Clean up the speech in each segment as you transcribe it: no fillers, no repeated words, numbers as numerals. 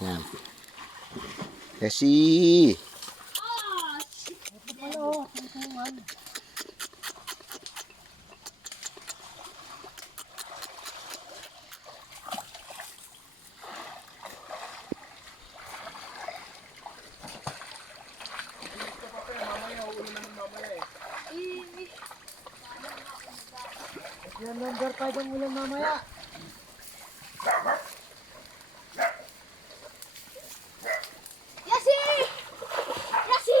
Yan. Kasi. Yan number 5 ang ulan mamaya. Yasi! Yasi!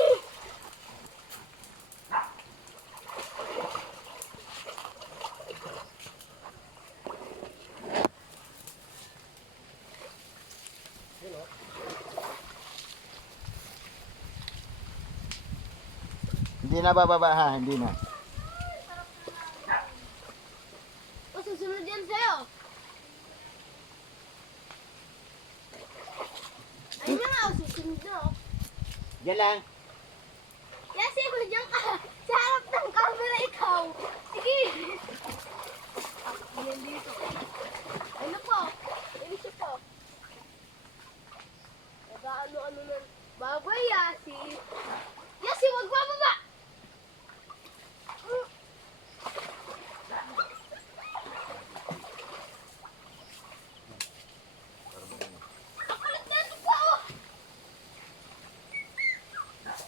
Hindi na bababa ha, hindi na. O, susunod yan sa'yo. Ayun na nga, o, susunod na, o. Diyan lang. Yasi, diyan ka. Sa harap ng camera ikaw. Sige. Yan dito. Ano po? Ano siya po? Nag-ano-ano na. Baboy, Yasi. Yasi, wag bababa! Ang kalat na ito po!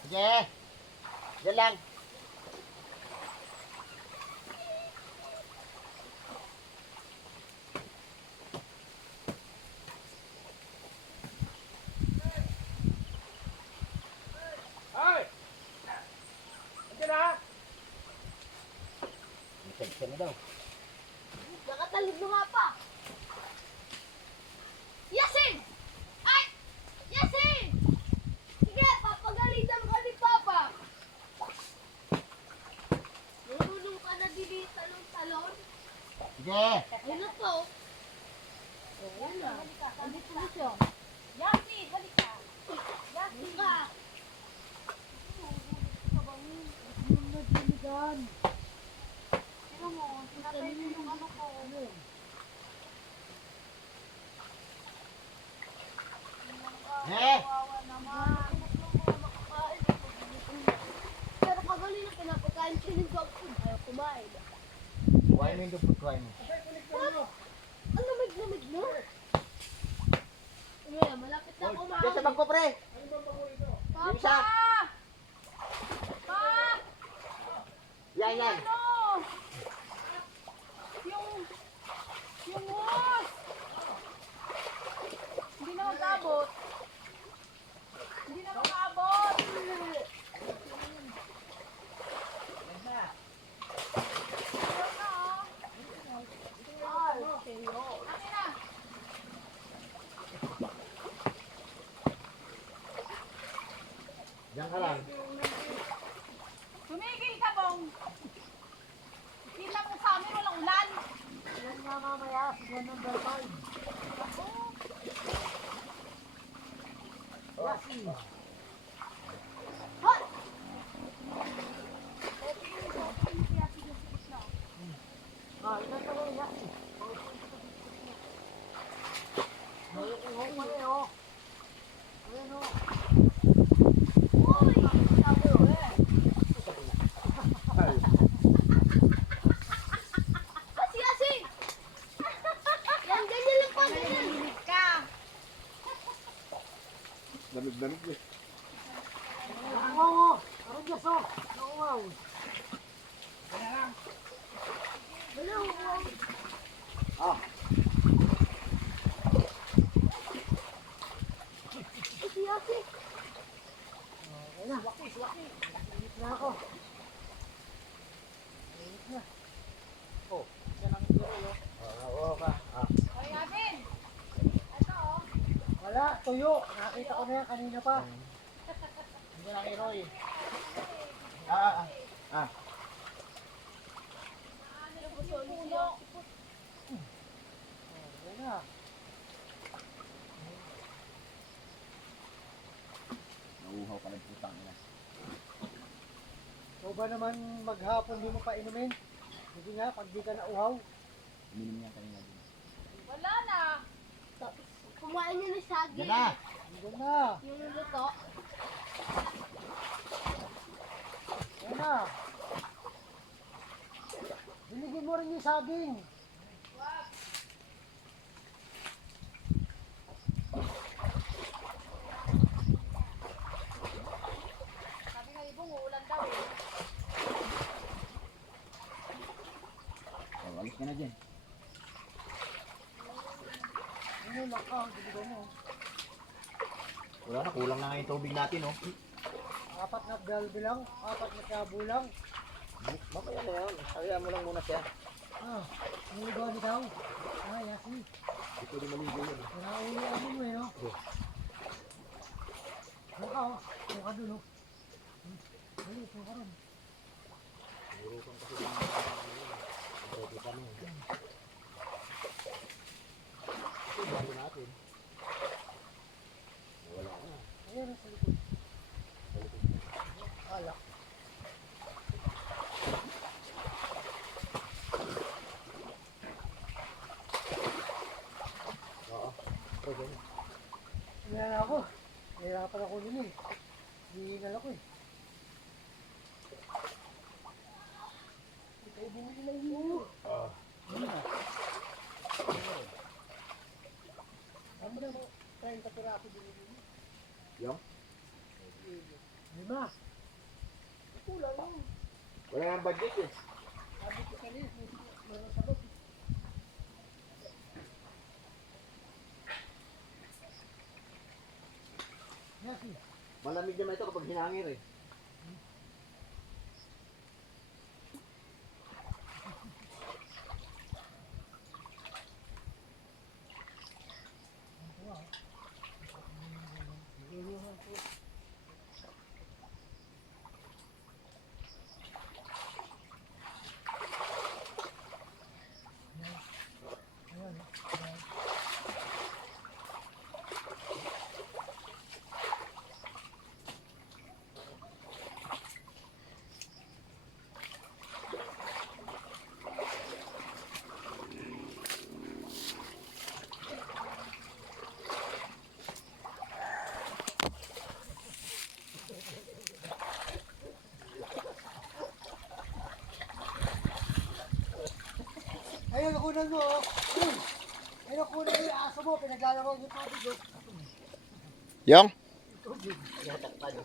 Sige. Diyan lang. Masagsan na daw. Nakatalib na nga pa. Yasin! Ay! Yasin! Sige, papagalitan ka ni Papa. Nulunong ka na dili talon-talon. Sige. Ayun na po. Ayun na. Andito na siya. Yasi, balik ka. Yasi ka. Ano mo, sinatay mo yung ano ko. Eh. Kawawa naman. Pero kagaling na pinapakain siya ng dog food. Ayaw kumain. Kuhain mo yung dupot, kuhain mo. Ang lamig-lamig na. Ngayon, malapit na Diyan sa kumain. bangko, pre. Papa! Yung isa. Pa! Yan, yan. Ano? Yung hose! Hindi na mag-abot. Hindi na mag-abot. Ayaw na, oh. Ay, sayo. Akin na. Diyan ka lang. Tumigil ka, Bong. Kita mo sa amin, walang ulan. Yan nga mamaya. Yan number 5. Yasi. Hoy! Ah, ilan ka lang yasi. Nakukuha mo na oh. Ayan oh. Uy! Sabi ko eh. Kasi! Yan, ganyan lang pa, ganyan. Nahihilip ka. Damig-damig eh. Nakuha mo. Aron Diyos oh. Nakuha mo. Wala, wow. Ah. Si Yasi. Ayan na. Init na ako. Init na. Oo, ka. Ah. Hoy, Abin. Ito, oh. Wala, tuyo. Nakita ko na yan kanina pa. Hindi na kay Roy. Ah. Yung puno. Ayan na. Nauuhaw ka ng putang ina. Ikaw ba naman maghapon di mo pa inumin? Hindi nga, pag di ka nauhaw. Uminom niya kanina din. Wala na. Tapos, Kumain niyo ni Sagi. Yan na. Andun na. Yung luto. Yan na. Binigyan mo rin yung saging. Sabi nga ibong uulan daw eh. Oh, alis ka na dyan. Ano lang ka, binigyan mo. Wala na, kulang na nga yung tubig natin, oh. 4 na galbi lang, 4 na sabo lang. Mamaya na yan. Hayaan mo lang muna siya. Ah, niligaw ni daw. Ah, yasi. Hindi pwede maligo yun. Nauli ano mo eh, no? Ano ka, oh. Ano ka dun, oh. Dali, ito ka rin. Siguro kang kasi ng pwede pa nun. Ito, bago natin. Wala na. Ayan, sa likod. Alak. Oo. Ito, ganyan. Ayan ako. Nahirapan ako nun eh. Hihingal ako eh. Ikaw bumili ng hino. Ano na? Ano na mo? 30 piraso binili mo. Yung? 5. Kulang lang. Wala nang budget eh. Sabi ko kanina, mga sabot. Yasi. Malamig naman ito kapag hinangir eh. Ayun, nakunan mo oh. Yun. Ayun, nakunan mo yung aso mo. Pinaglalaro yung tubig oh. Yung? Tubig. Yatakpan.